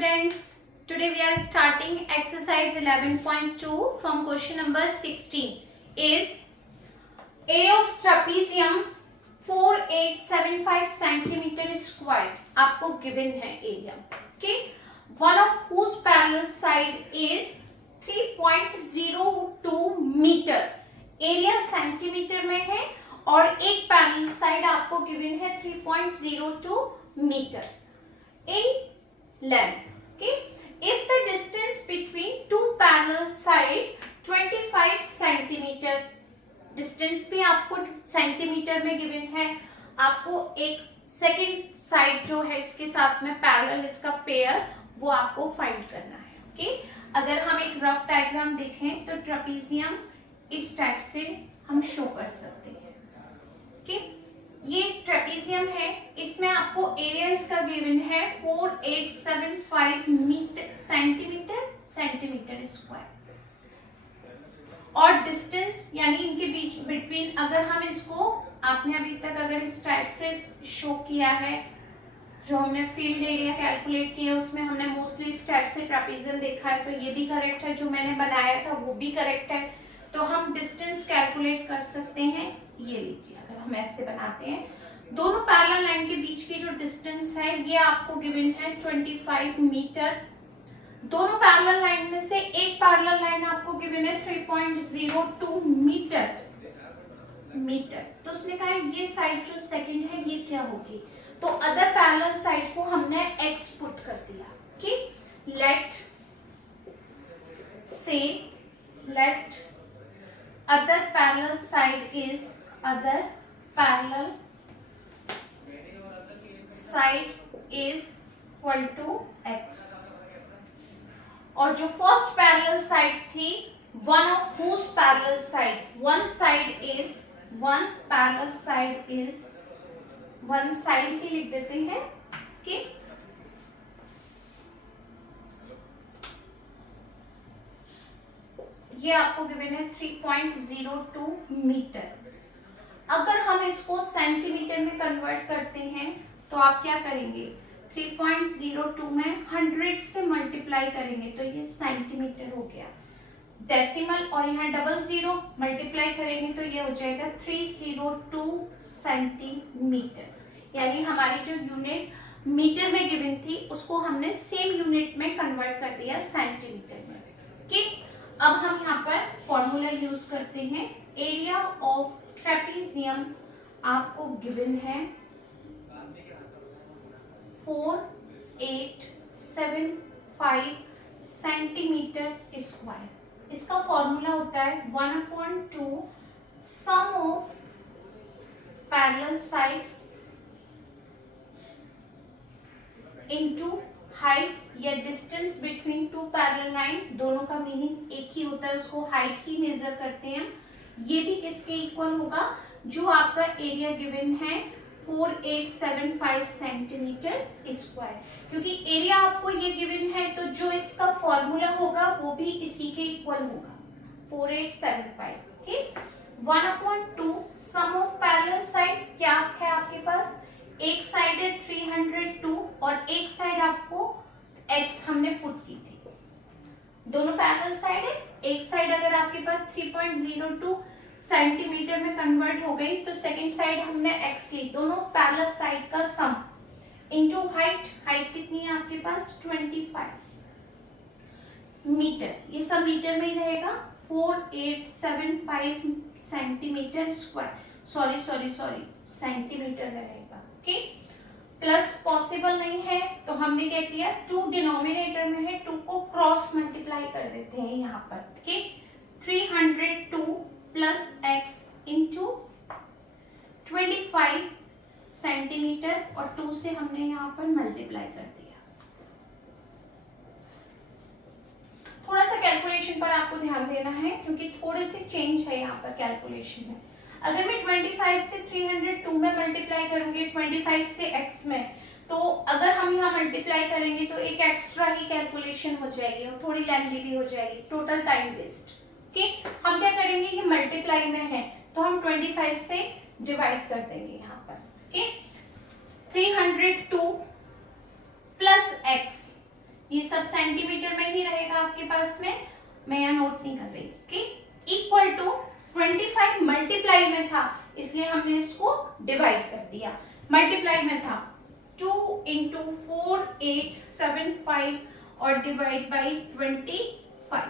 students, today we are starting exercise 11.2 from question number 16 is area of trapezium 4875 centimeter square. आपको given है area, okay? One of whose parallel side is 3.02 metre. Area centimetre में है और एक parallel side आपको given है 3.02 metre in length. Okay, if the distance between two parallel side 25 centimeter, distance भी आपको सेंटीमीटर में गिवन है. आपको एक सेकंड साइड जो है इसके साथ में पैरेलल इसका पेयर वो आपको फाइंड करना है. ओके, अगर हम एक रफ डायग्राम देखें तो ट्रापेजियम इस टाइप से हम शो कर सकते हैं. ओके, ये ट्रापेजियम है, इसमें आपको एरिया इसका गिवन है 4875 मीटर सेंटीमीटर स्क्वायर और डिस्टेंस यानी इनके बीच बिटवीन अगर हम इसको आपने अभी तक अगर इस टाइप से शो किया है, जो हमने फील्ड एरिया कैलकुलेट किया उसमें हमने मोस्टली इस टाइप से ट्रापेजियम देखा है, तो ये भी करेक्ट है. जो मैंने बनाया था वो भी करेक्ट है. तो हम डिस्टेंस कैलकुलेट कर सकते हैं. ये लीजिए, अगर हम ऐसे बनाते हैं, दोनों पैरेलल लाइन के बीच की जो डिस्टेंस है ये आपको गिवन है 25 मीटर. दोनों पैरेलल लाइन में से एक पैरेलल लाइन आपको गिवन है 3.02 मीटर. तो उसने कहा ये साइड जो सेकंड है ये क्या होगी, तो अदर पैरेलल साइड को हमने x पुट कर दिया कि let other parallel side is equal to x और जो फर्स्ट पैरेलल साइड थी one साइड ही लिख देते हैं कि ये आपको गिवन है 3.02 मीटर. अगर हम इसको सेंटीमीटर में कन्वर्ट करते हैं तो आप क्या करेंगे, 3.02 में 100 से मल्टीप्लाई करेंगे तो ये सेंटीमीटर हो गया. डेसिमल और यहाँ डबल जीरो मल्टीप्लाई करेंगे तो ये हो जाएगा 302 सेंटीमीटर. यानी हमारी जो यूनिट मीटर में गिवन थी उसको हमने सेम यूनिट में कन्वर्ट कर दिया सेंटीमीटर में. ठीक, अब हम यहाँ पर फॉर्मूला यूज करते हैं. एरिया ऑफ ट्रेपेजियम आपको गिवन है 4875 सेंटीमीटर स्क्वायर. इसका फॉर्मूला होता है 1/2 sum of parallel sides into height या distance between two parallel line. दोनों का मीनिंग एक ही होता है, उसको हाइट ही मेजर करते हैं. ये भी किसके इक्वल होगा, जो आपका एरिया गिवन है 4875 सेंटीमीटर स्क्वायर. क्योंकि एरिया आपको ये गिवन है तो जो इसका फॉर्मूला होगा वो भी इसी के इक्वल होगा 4875. ठीक, 1/2 सम ऑफ पैरेलल साइड क्या है आपके पास, एक साइड है 302 और एक साइड आपको x हमने पुट की थी. दोनों पैरेलल साइड है, एक साइड अगर आपके पास 3.02 सेंटीमीटर में कन्वर्ट हो गई तो सेकंड साइड हमने x ली. दोनों पैरेलल साइड का सम इनटू हाइट कितनी है आपके पास 25 मीटर. ये सब मीटर में ही रहेगा. 4875 सेंटीमीटर स्क्वायर, सॉरी सेंटीमीटर रहेगा. ओके, प्लस पॉसिबल नहीं है तो हमने क्या किया, 2 डिनोमिनेटर में है, 2 को क्रॉस मल्टीप्लाई कर देते हैं यहाँ पर. ठीक, 302 प्लस x इंटू 25 सेंटीमीटर और 2 से हमने यहाँ पर मल्टीप्लाई कर दिया. थोड़ा सा कैलकुलेशन पर आपको ध्यान देना है क्योंकि थोड़े से चेंज है यहाँ पर कैलकुलेशन में. अगर मैं 25 से 302 में मल्टीप्लाई करूंगी 25 से x में, तो अगर हम यहाँ मल्टीप्लाई करेंगे तो एक एक्स्ट्रा ही कैलकुलेशन हो जाएगी और थोड़ी लेंथी भी हो जाएगी, टोटल टाइम वेस्ट. ओके, हम क्या करेंगे, ये मल्टीप्लाई में है तो हम 25 से डिवाइड कर देंगे यहाँ पर. ओके, 302 प्लस x, ये सब सेंटीमीटर में ही रहेगा आपके पास में, मैं यहाँ नोट नहीं कर रही। ओके, इक्वल टू 25 मल्टीप्लाई में था इसलिए हमने इसको डिवाइड कर दिया। मल्टीप्लाई में था 2 इंटू 4 8 7 5 और डिवाइड बाई 25।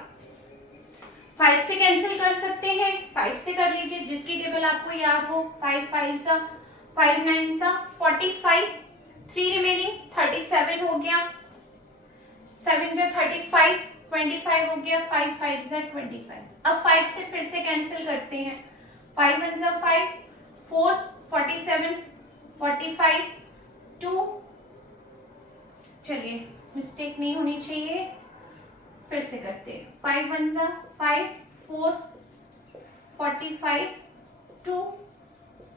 5 से कैंसिल कर सकते हैं, 5 से कर लीजिए जिसकी टेबल आपको याद हो। 5 5 सा 5 9 सा 45, 3 रिमेनिंग 37 हो गया, 7 जा 35, 25 हो गया, 5 5 जा 25। अब 5 से फिर से कैंसिल करते हैं, 5 1 जा 5, 4 47 45 2, चलिए मिस्टेक नहीं होनी चाहिए, फिर से करते हैं। 5 1 जा 5, 4 45 2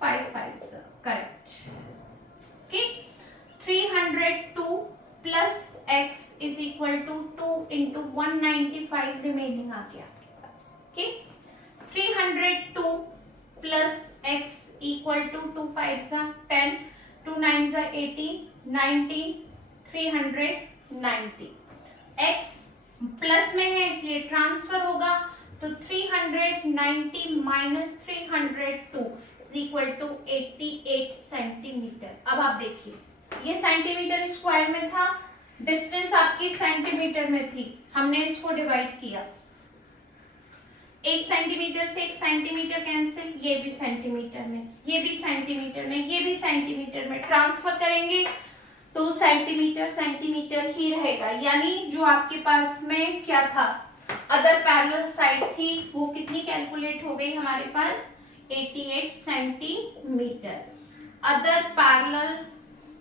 5 5 जा correct. Okay, 302 plus x is equal to 2 into 195 remaining आ गया आपके पास। Okay, 302 plus x equal to 2 5 जा 10, 2 9 जा 18 19, 390। x प्लस में है इसलिए ट्रांसफर होगा, तो 390 minus 302 is equal to 88 centimetre. अब आप देखिए ये सेंटीमीटर स्क्वायर में था, डिस्टेंस आपकी सेंटीमीटर में थी, हमने इसको डिवाइड किया, 1 सेंटीमीटर से 1 सेंटीमीटर कैंसिल, ये भी सेंटीमीटर में, ये भी सेंटीमीटर में, ये भी सेंटीमीटर में, ट्रांसफर करेंगे तो सेंटीमीटर सेंटीमीटर ही रहेगा। यानी जो आपके पास में क्या था, अदर पैरेलल साइड थी, वो कितनी कैलकुलेट हो गई हमारे पास, 88 centimetre. Other parallel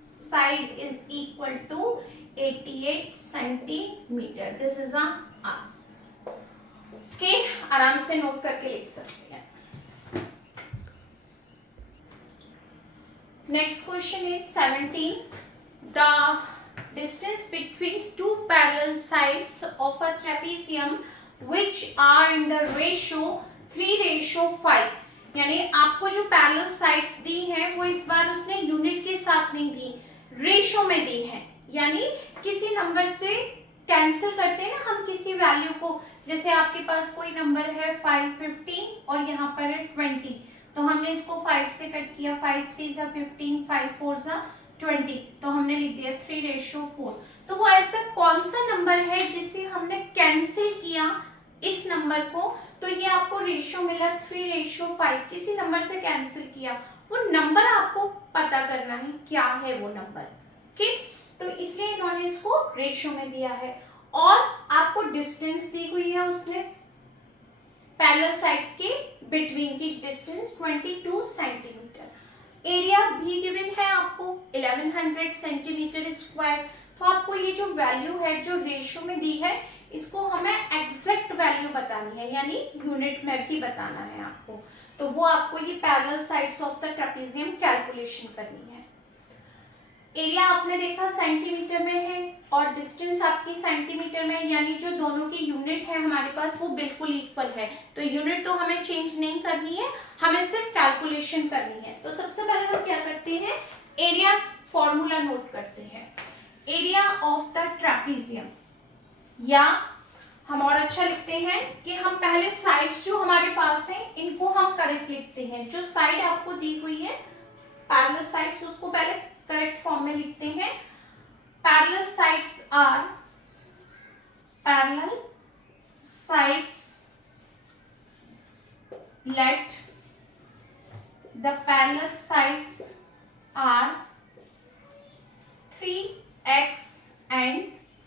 side is equal to 88 centimetre. This is answer. Okay, आराम से नोट करके लिख सकते हैं। Next question is 17. The distance between two parallel sides of a trapezium which are in the ratio 3:5, यानी आपको जो पैरेलल साइड्स दी हैं वो इस बार उसने यूनिट के साथ नहीं दी, रेशो में दी है। यानी किसी नंबर से कैंसिल करते हैं ना हम किसी वैल्यू को, जैसे आपके पास कोई नंबर है 5 15 और यहाँ पर है 20, तो हमने इसको 5 से कट किया, 5 3 जा 15, 5 4 जा 20, तो हमने लिख दिया 3:4। तो वो ऐसा कौन सा नंबर है जिसे हमने कैंसिल किया इस नंबर को, तो ये आपको रेशियो मिला 3:5, किसी नंबर से कैंसिल किया, वो नंबर आपको पता करना है क्या है वो नंबर। ठीक, तो इसलिए इन्होंने इसको रेशियो में दिया है और आपको डिस्टेंस दी हुई है उसने पैरेलल साइड के बिटवीन की डिस्टेंस 22 सेंटीमीटर। एरिया भी गिवन है आपको 1100 सेंटीमीटर स्क्वायर। तो आपको ये जो वैल्यू है जो रेशियो में दी है इसको हमें एग्जैक्ट वैल्यू बतानी है, यानी यूनिट में भी बताना है आपको। तो वो आपको ये parallel sides of the trapezium calculation करनी है। एरिया आपने देखा सेंटीमीटर में है और डिस्टेंस आपकी सेंटीमीटर में, यानी जो दोनों की यूनिट है हमारे पास वो बिल्कुल इक्वल है, तो यूनिट तो हमें चेंज नहीं करनी है, हमें सिर्फ कैलकुलेशन करनी है। तो सबसे पहले हम क्या करते हैं, एरिया फॉर्मूला नोट करते हैं। एरिया ऑफ द ट्रेपेजियम, या हम और अच्छा लिखते हैं कि हम पहले साइड्स जो हमारे पास हैं इनको हम करेक्ट लिखते हैं। जो साइड आपको दी हुई है पैरेलल साइड्स उसको पहले करेक्ट फॉर्म में लिखते हैं। Parallel sides are, parallel sides, let the parallel sides are 3x and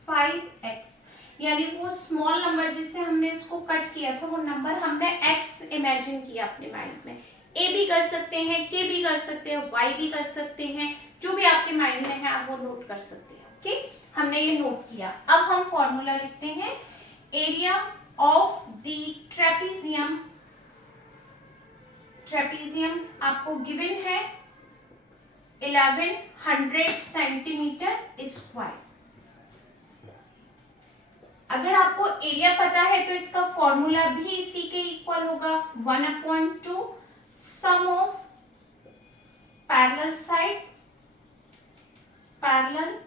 5x, यानी वो स्मॉल नंबर जिससे हमने इसको कट किया था वो नंबर हमने x इमेजिन किया अपने माइंड में। a भी कर सकते हैं, k भी कर सकते हैं, y भी कर सकते हैं, जो भी आपके माइंड में है आप वो नोट कर सकते हैं। ओके, हमने ये नोट किया। अब हम फॉर्मूला लिखते हैं। Area of the trapezium, trapezium आपको गिवन है 1100 सेंटीमीटर स्क्वायर। अगर आपको एरिया पता है तो इसका फॉर्मूला भी इसी के इक्वल होगा, 1/2 sum of parallel side, parallel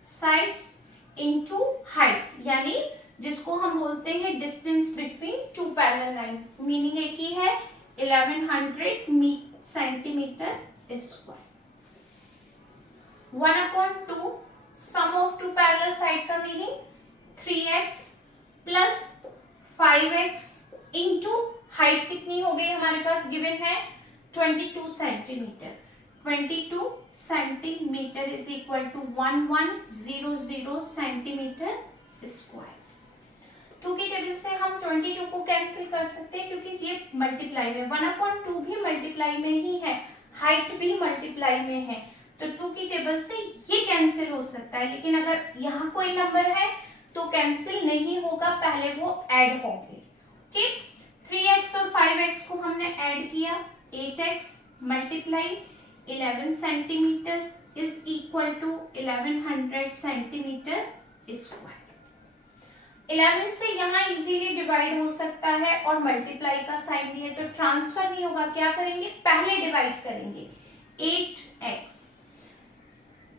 sides into height, यानी जिसको हम बोलते हैं distance between two parallel line, meaning एक ही है 1100 centimetre square. 1/2 sum of two parallel side का meaning 3x plus 5x into height कितनी हो गई हमारे पास गिवन है 22 centimetre. 22 centimetre is equal to 1100 centimetre square. 2 की टेबल से हम 22 को कैंसिल कर सकते हैं क्योंकि ये मल्टीप्लाई में 1/2 भी मल्टीप्लाई में ही है, हाइट भी मल्टीप्लाई में है, तो 2 की टेबल से ये कैंसिल हो सकता है। लेकिन अगर यहाँ कोई नंबर है तो कैंसिल नहीं होगा, पहले वो ऐड होंगे। ओके, 3x और 5x को हमने ऐड किया, 8x multiply 11 centimetre is equal to 1100 centimetre square. 11 से यहाँ इजीली डिवाइड हो सकता है और मल्टीप्लाई का साइन भी है तो ट्रांसफर नहीं होगा, क्या करेंगे पहले डिवाइड करेंगे। 8x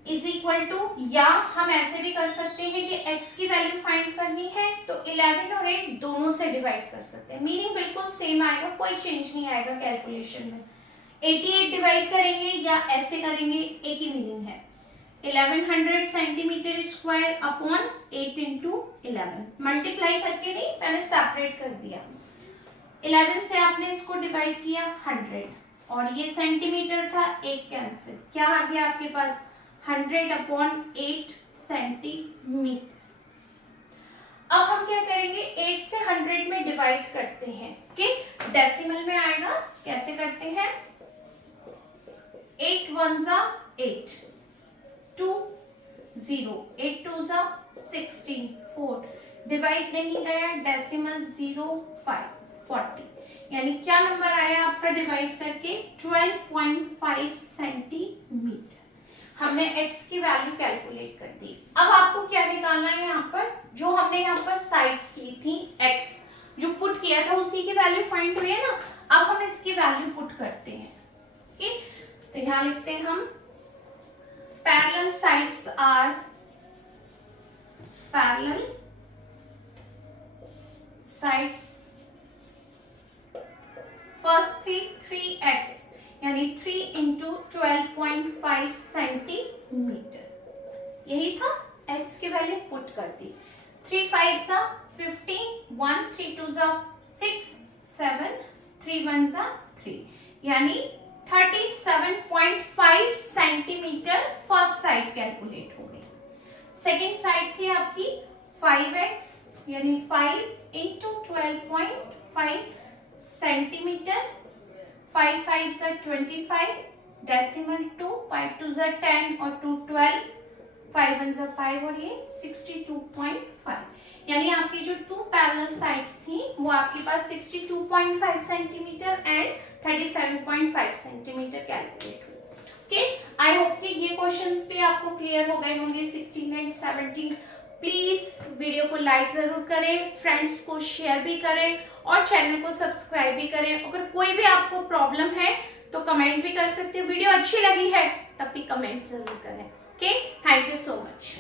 इज इक्वल टू, या हम ऐसे भी कर सकते हैं कि x की वैल्यू फाइंड करनी है तो 11 और 8 दोनों से डिवाइड कर सकते हैं, मीनिंग बिल्कुल सेम आएगा, कोई चेंज नहीं आएगा कैलकुलेशन में। 88 डिवाइड करेंगे या ऐसे करेंगे, एक ही मीनिंग है। 1100 centimetre square upon 8 into 11, multiply करके नहीं, मैंने सेपरेट कर दिया। 11 से आपने इसको डिवाइड किया 100 और ये सेंटीमीटर था, एक कैंसिल, क्या आ गया आपके पास 100 अपॉन 8 सेंटीमीटर। अब हम क्या करेंगे 8 से 100 में डिवाइड करते हैं कि डेसिमल में आएगा, कैसे करते हैं 8 1 जा 8, 2 0, 8 2 जा 16, 4 डिवाइड नहीं गया, डेसिमल 0 5 40, यानी क्या नंबर आया आपका डिवाइड करके 12.5 सेंटीमीटर। हमने x की वैल्यू कैलकुलेट कर दी। अब आपको क्या निकालना है, यहाँ पर जो हमने यहाँ पर साइड्स ली थी x जो पुट किया था उसी की वैल्यू फाइंड हुई है ना, अब हम इसकी वैल्यू पुट करते हैं। ठीक, तो यहाँ लिखते हैं हम parallel sides are, parallel sides first थी 3x यानी 3 इंटू 12.5 सेंटीमीटर, यही था x की वैल्यू पुट कर दी। 3 5 जा 15, 1 3 2 जा 6 7, 3 1 जा 3, यानी 37.5 सेंटीमीटर फर्स्ट साइड कैलकुलेट हो गई। सेकेंड साइड थी आपकी 5x यानी 5 इंटू 12.5 सेंटीमीटर, 5 5 जा 25, डेसिमल 2, 5 2 जा 10 और 2 12, 5 1 जा 5 और ये 62.5, यानी आपकी जो 2 पैरेलल साइड्स थी वो आपके पास 62.5 सेंटीमीटर एंड 37.5 सेंटीमीटर कैलकुलेट हुई। ओके, आई होप कि ये क्वेश्चंस भी आपको क्लियर हो गए होंगे 16 एंड 17। प्लीज वीडियो को लाइक जरूर करें, फ्रेंड्स को शेयर भी करें और चैनल को सब्सक्राइब भी करें। अगर कोई भी आपको प्रॉब्लम है तो कमेंट भी कर सकते हो, वीडियो अच्छी लगी है तब भी कमेंट जरूर करें। Okay, thank you so much.